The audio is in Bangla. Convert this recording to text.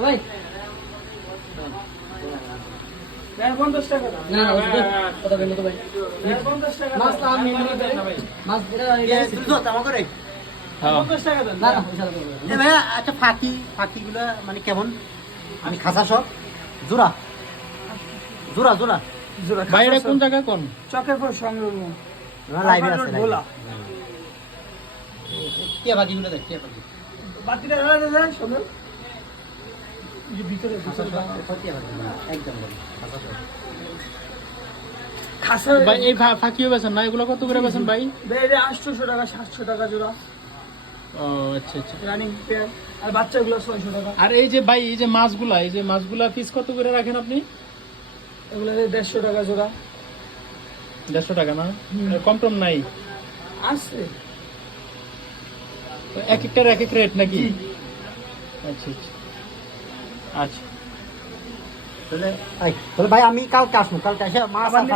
ভাই 50 টাকা দাও। না কথা বলবো তো ভাই 50 টাকা মাছ তো আমি মাছ এটা জমা করে 50 টাকা দেন। না না পয়সা দেবো এ ভাইয়া একটা ফাঁকিগুলো মানে কেমন আমি খাসা সব জোড়া জোড়া জোড়া জোড়া ভাই এটা খাসা কোন সব। জায়গা কোন? চকের পর সংগ্রহ লাইভে আছে ভোলা টিয়া ফাঁকিগুলো দেখ টিয়া ফাঁকি বাতিটা রাখা যায় সদর এই ভিতরে খাসা সব টিয়া ফাঁকি একদম খাসা সব খাসা ভাই এই ফাঁকিও বেছেন না, এগুলো কত করে বেছেন ভাই? বেড়ে 800 টাকা 700 টাকা জোড়া ও আচ্ছা আচ্ছা। রানিং পেয়ার আর বাচ্চাগুলো 600 টাকা আর এই যে ভাই এই যে মাছগুলা পিস কত করে রাখেন আপনি? এগুলো 150 টাকা জোড়া 150 টাকা না? আর কম টম নাই? আছে তো এক একটার এক এক রেট নাকি? আচ্ছা আচ্ছা আচ্ছা। তাহলে ভাই আমি কালকে আসবো কালকে এসে মাছ